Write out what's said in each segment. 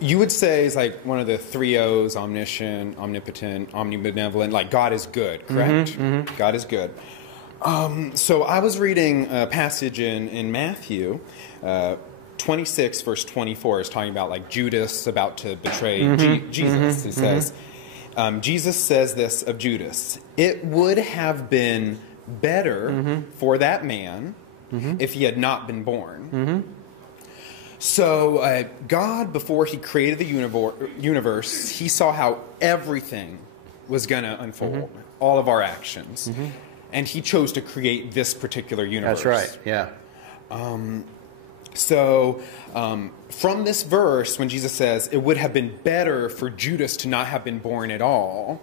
You would say is like one of the three O's: omniscient, omnipotent, omnibenevolent. Like God is good, correct? God is good. So I was reading a passage in Matthew 26, verse 24 is talking about like Judas about to betray Jesus. It says, Jesus says this of Judas: "It would have been better for that man if he had not been born." So God, before he created the universe, he saw how everything was going to unfold, all of our actions. And he chose to create this particular universe. That's right, yeah. So from this verse, when Jesus says, it would have been better for Judas to not have been born at all,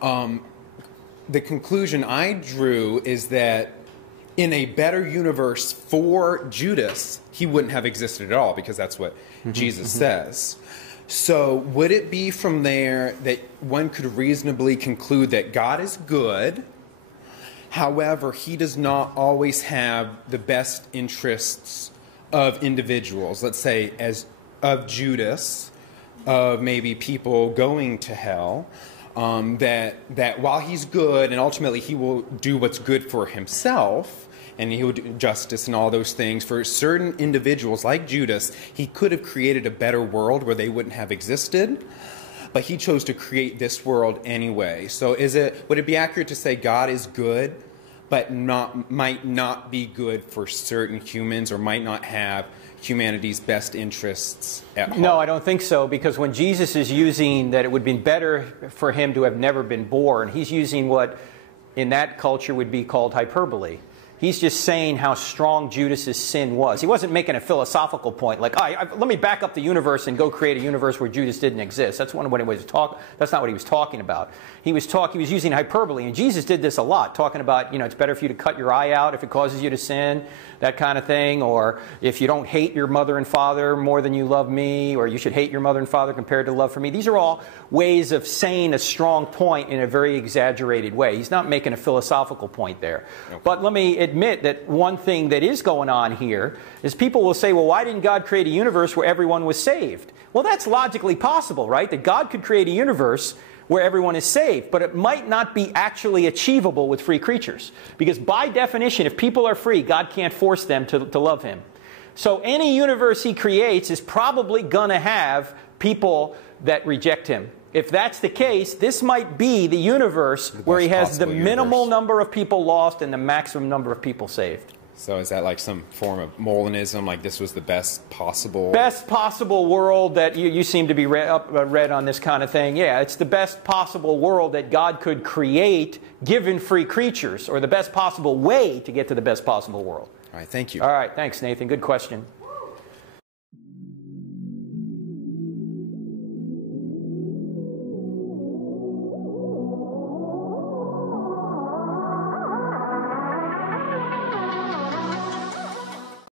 the conclusion I drew is that in a better universe for Judas, he wouldn't have existed at all, because that's what Jesus says. So would it be from there that one could reasonably conclude that God is good, however, he does not always have the best interests of individuals, let's say as of Judas, of maybe people going to hell, that while he's good and ultimately he will do what's good for himself, and he will do justice and all those things, for certain individuals like Judas, he could have created a better world where they wouldn't have existed, but he chose to create this world anyway. So would it be accurate to say God is good, but might not be good for certain humans, or might not have humanity's best interests at heart? No, I don't think so, because when Jesus is using that it would be better for him to have never been born, he's using what in that culture would be called hyperbole. He's just saying how strong Judas's sin was. He wasn't making a philosophical point like, let me back up the universe and go create a universe where Judas didn't exist. That's not what he was talking about. He was using hyperbole, and Jesus did this a lot, talking about, it's better for you to cut your eye out if it causes you to sin, that kind of thing, or if you don't hate your mother and father more than you love me, or you should hate your mother and father compared to love for me. These are all ways of saying a strong point in a very exaggerated way. He's not making a philosophical point there. Okay. But let me admit that one thing that is going on here is people will say, well, why didn't God create a universe where everyone was saved? Well, that's logically possible, right? That God could create a universe where everyone is saved, but it might not be actually achievable with free creatures. Because by definition, if people are free, God can't force them to love him. So any universe he creates is probably going to have people that reject him. If that's the case, this might be the universe where he has the minimal number of people lost and the maximum number of people saved. So is that like some form of Molinism, like this was the best possible... Best possible world that you seem to be read on this kind of thing. Yeah, it's the best possible world that God could create given free creatures, or the best possible way to get to the best possible world. All right, thank you. All right, thanks, Nathan. Good question.